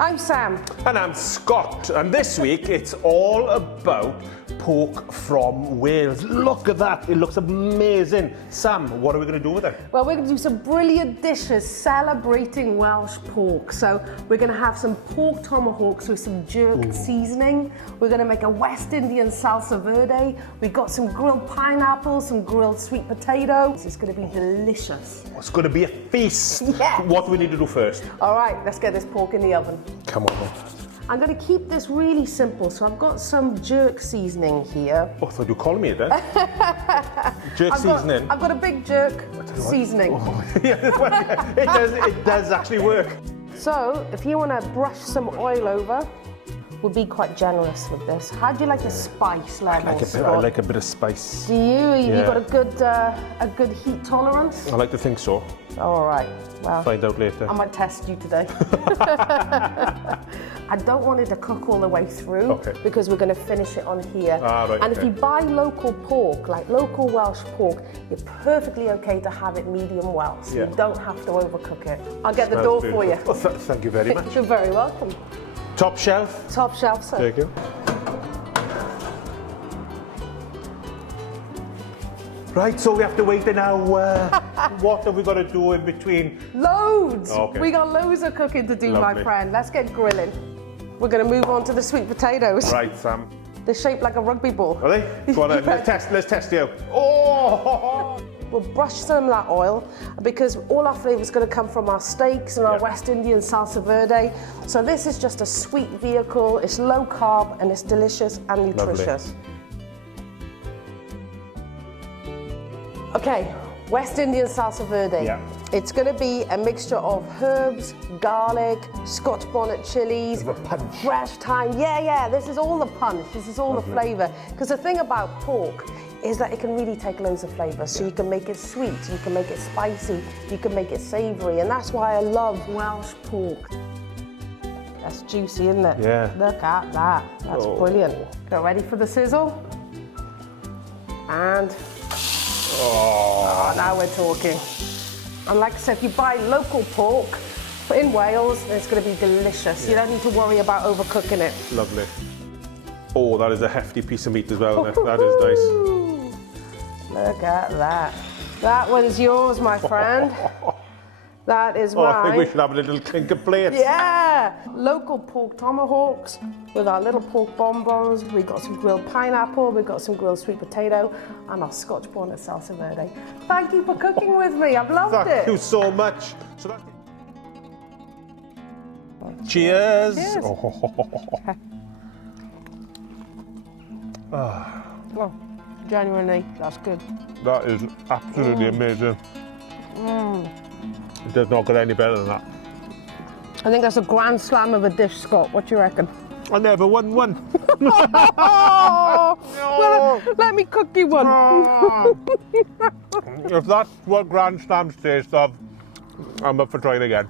I'm Sam. And I'm Scott, and this week it's all about pork from Wales. Look at that, it looks amazing. Sam, what are we going to do with it? Well, we're going to do some brilliant dishes celebrating Welsh pork. So we're going to have some pork tomahawks with some jerk seasoning. We're going to make a West Indian salsa verde. We've got some grilled pineapple, some grilled sweet potato. It's going to be delicious. It's going to be a feast. Yes. What do we need to do first? All right, let's get this pork in the oven. Come on then. I'm going to keep this really simple, so I've got some jerk seasoning here. Oh, I thought you called me it then. Jerk seasoning. I've got a big jerk seasoning. It does actually work. So, if you want to brush some oil over, we'll be quite generous with this. How do you like the spice level, I like a bit of spice. Do you? You got a good heat tolerance? I like to think so. All right. Well, Find out later. I might test you today. I don't want it to cook all the way through because we're going to finish it on here. Right, and if you buy local pork, like local Welsh pork, you're perfectly okay to have it medium well. So you don't have to overcook it. I'll get the door for you. Oh, thank you very much. You're very welcome. Top shelf. Top shelf, sir. Thank you. Right, so we have to wait an hour. What have we got to do in between? Loads! Okay. We got loads of cooking to do, Lovely. my friend. Let's get grilling. We're going to move on to the sweet potatoes. Right, Sam. They're shaped like a rugby ball. Are they? Go on then, let's test you. Oh! We'll brush some of that oil because all our flavour is going to come from our steaks and our West Indian salsa verde. So this is just a sweet vehicle. It's low carb and it's delicious and nutritious. Lovely. Okay, West Indian salsa verde. Yeah. It's going to be a mixture of herbs, garlic, Scotch bonnet chilies, punch. fresh thyme. Yeah, this is all the punch. This is all the flavour. Because the thing about pork is that it can really take loads of flavour. So you can make it sweet, you can make it spicy, you can make it savoury. And that's why I love Welsh pork. That's juicy, isn't it? Yeah. Look at that. That's brilliant. Get ready for the sizzle. And now we're talking. And like I said, if you buy local pork in Wales, it's going to be delicious. You don't need to worry about overcooking it. Lovely. Oh, that is a hefty piece of meat as well. That is nice. Look at that. That one's yours, my friend. That is mine. I think we should have a little clink of plates. Yeah! Local pork tomahawks with our little pork bonbons. We've got some grilled pineapple, we've got some grilled sweet potato, and our Scotch bonnet salsa verde. Thank you for cooking with me. I've loved it. Thank you so much. So that's... Cheers. Cheers. Oh, genuinely, that's good. That is absolutely amazing. It does not get any better than that. I think that's a grand slam of a dish, Scott. What do you reckon? I never won one. Oh, well, let me cook you one. If that's what Grand Slams taste of, I'm up for trying again.